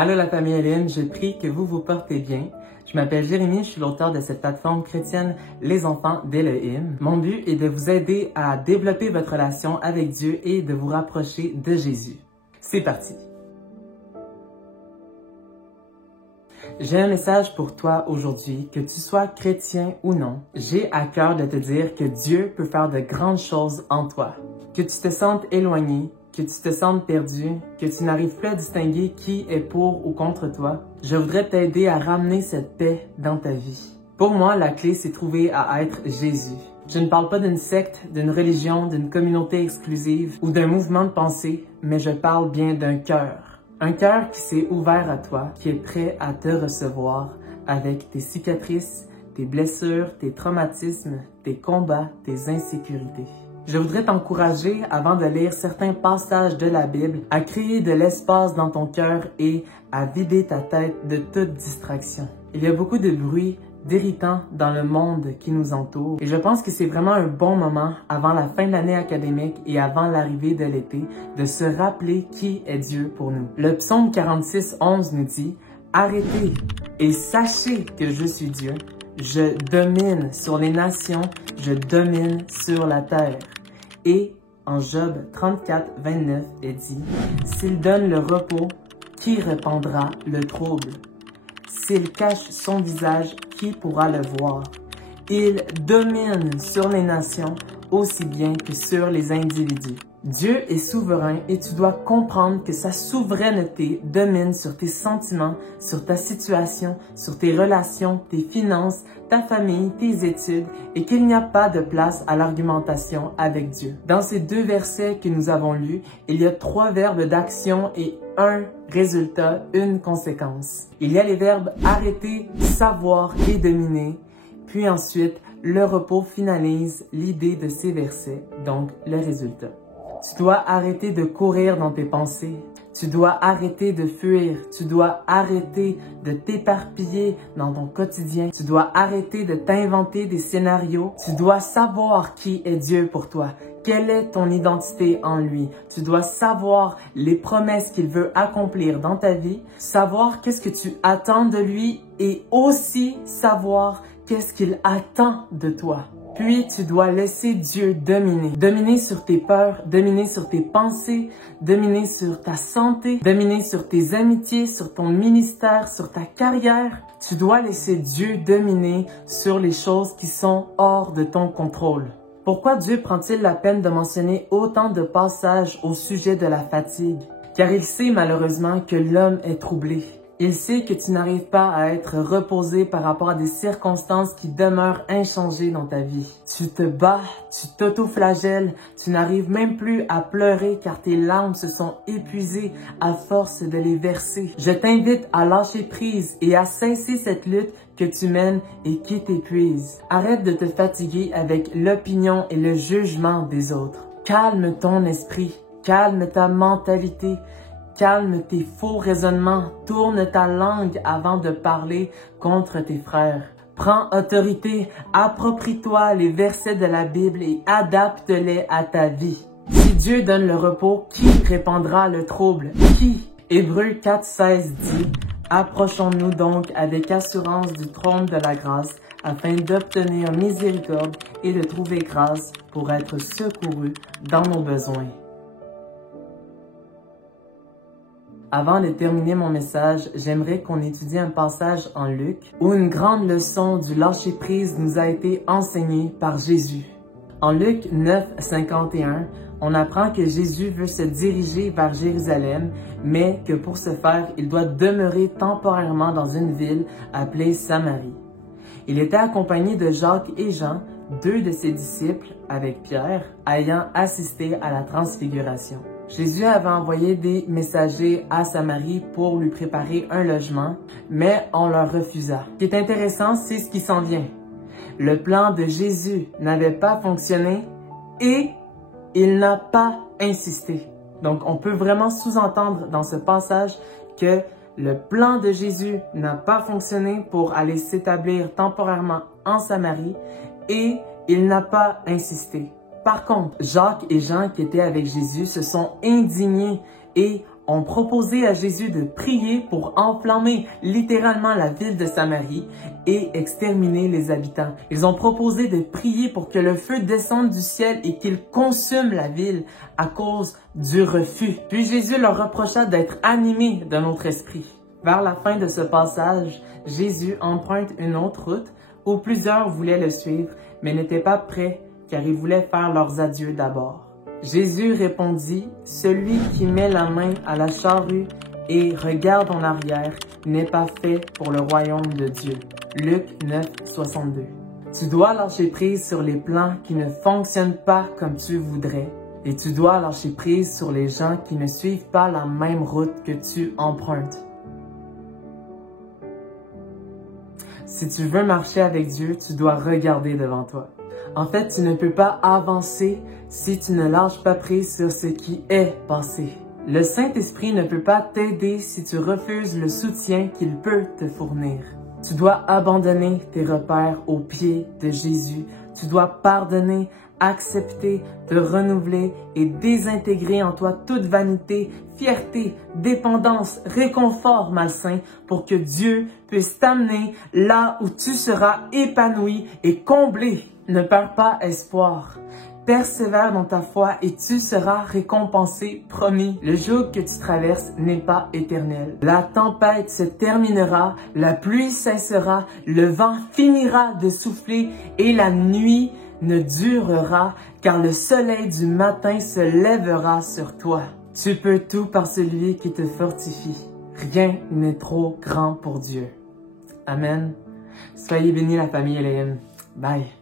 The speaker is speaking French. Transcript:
Allô la famille Hélène, je prie que vous vous portez bien. Je m'appelle Jérémy, je suis l'auteur de cette plateforme chrétienne Les Enfants d'Élohim. Mon but est de vous aider à développer votre relation avec Dieu et de vous rapprocher de Jésus. C'est parti! J'ai un message pour toi aujourd'hui, que tu sois chrétien ou non. J'ai à cœur de te dire que Dieu peut faire de grandes choses en toi. Que tu te sentes éloigné, que tu te sentes perdu, que tu n'arrives plus à distinguer qui est pour ou contre toi. Je voudrais t'aider à ramener cette paix dans ta vie. Pour moi, la clé, c'est trouver à être Jésus. Je ne parle pas d'une secte, d'une religion, d'une communauté exclusive ou d'un mouvement de pensée, mais je parle bien d'un cœur. Un cœur qui s'est ouvert à toi, qui est prêt à te recevoir avec tes cicatrices, tes blessures, tes traumatismes, tes combats, tes insécurités. Je voudrais t'encourager, avant de lire certains passages de la Bible, à créer de l'espace dans ton cœur et à vider ta tête de toute distraction. Il y a beaucoup de bruit, d'irritants dans le monde qui nous entoure. Et je pense que c'est vraiment un bon moment, avant la fin de l'année académique et avant l'arrivée de l'été, de se rappeler qui est Dieu pour nous. Le psaume 46:11 nous dit « Arrêtez et sachez que je suis Dieu. Je domine sur les nations, je domine sur la terre. » Et en Job 34:29, il dit « S'il donne le repos, qui répandra le trouble? S'il cache son visage, qui pourra le voir? Il domine sur les nations aussi bien que sur les individus. » Dieu est souverain et tu dois comprendre que sa souveraineté domine sur tes sentiments, sur ta situation, sur tes relations, tes finances, ta famille, tes études et qu'il n'y a pas de place à l'argumentation avec Dieu. Dans ces deux versets que nous avons lus, il y a 3 verbes d'action et un résultat, une conséquence. Il y a les verbes arrêter, savoir et dominer, puis ensuite le repos finalise l'idée de ces versets, donc le résultat. Tu dois arrêter de courir dans tes pensées. Tu dois arrêter de fuir. Tu dois arrêter de t'éparpiller dans ton quotidien. Tu dois arrêter de t'inventer des scénarios. Tu dois savoir qui est Dieu pour toi. Quelle est ton identité en lui? Tu dois savoir les promesses qu'il veut accomplir dans ta vie, savoir qu'est-ce que tu attends de lui et aussi savoir qu'est-ce qu'il attend de toi. Puis, tu dois laisser Dieu dominer. Dominer sur tes peurs, dominer sur tes pensées, dominer sur ta santé, dominer sur tes amitiés, sur ton ministère, sur ta carrière. Tu dois laisser Dieu dominer sur les choses qui sont hors de ton contrôle. Pourquoi Dieu prend-il la peine de mentionner autant de passages au sujet de la fatigue? Car il sait malheureusement que l'homme est troublé. Il sait que tu n'arrives pas à être reposé par rapport à des circonstances qui demeurent inchangées dans ta vie. Tu te bats, tu t'auto-flagelles, tu n'arrives même plus à pleurer car tes larmes se sont épuisées à force de les verser. Je t'invite à lâcher prise et à cesser cette lutte que tu mènes et qui t'épuise. Arrête de te fatiguer avec l'opinion et le jugement des autres. Calme ton esprit, calme ta mentalité. Calme tes faux raisonnements, tourne ta langue avant de parler contre tes frères. Prends autorité, approprie-toi les versets de la Bible et adapte-les à ta vie. Si Dieu donne le repos, qui répandra le trouble? Qui? Hébreux 4:16 dit « Approchons-nous donc avec assurance du trône de la grâce, afin d'obtenir miséricorde et de trouver grâce pour être secourus dans nos besoins. » Avant de terminer mon message, j'aimerais qu'on étudie un passage en Luc où une grande leçon du lâcher-prise nous a été enseignée par Jésus. En Luc 9:51, on apprend que Jésus veut se diriger vers Jérusalem, mais que pour ce faire, il doit demeurer temporairement dans une ville appelée Samarie. Il était accompagné de Jacques et Jean, 2 de ses disciples, avec Pierre, ayant assisté à la transfiguration. Jésus avait envoyé des messagers à Samarie pour lui préparer un logement, mais on leur refusa. Ce qui est intéressant, c'est ce qui s'en vient. Le plan de Jésus n'avait pas fonctionné et il n'a pas insisté. Donc, on peut vraiment sous-entendre dans ce passage que le plan de Jésus n'a pas fonctionné pour aller s'établir temporairement en Samarie et il n'a pas insisté. Par contre, Jacques et Jean qui étaient avec Jésus se sont indignés et ont proposé à Jésus de prier pour enflammer littéralement la ville de Samarie et exterminer les habitants. Ils ont proposé de prier pour que le feu descende du ciel et qu'il consume la ville à cause du refus. Puis Jésus leur reprocha d'être animés d'un autre esprit. Vers la fin de ce passage, Jésus emprunte une autre route où plusieurs voulaient le suivre, mais n'étaient pas prêts car ils voulaient faire leurs adieux d'abord. Jésus répondit, « Celui qui met la main à la charrue et regarde en arrière n'est pas fait pour le royaume de Dieu. » Luc 9, 62. Tu dois lâcher prise sur les plans qui ne fonctionnent pas comme tu voudrais. Et tu dois lâcher prise sur les gens qui ne suivent pas la même route que tu empruntes. Si tu veux marcher avec Dieu, tu dois regarder devant toi. En fait, tu ne peux pas avancer si tu ne lâches pas prise sur ce qui est passé. Le Saint-Esprit ne peut pas t'aider si tu refuses le soutien qu'il peut te fournir. Tu dois abandonner tes repères aux pieds de Jésus. Tu dois pardonner, accepter, te renouveler et désintégrer en toi toute vanité, fierté, dépendance, réconfort malsain pour que Dieu puisse t'amener là où tu seras épanoui et comblé. Ne perds pas espoir. Persévère dans ta foi et tu seras récompensé, promis. Le joug que tu traverses n'est pas éternel. La tempête se terminera, la pluie cessera, le vent finira de souffler et la nuit ne durera, car le soleil du matin se lèvera sur toi. Tu peux tout par celui qui te fortifie. Rien n'est trop grand pour Dieu. Amen. Soyez bénis la famille Elohim. Bye.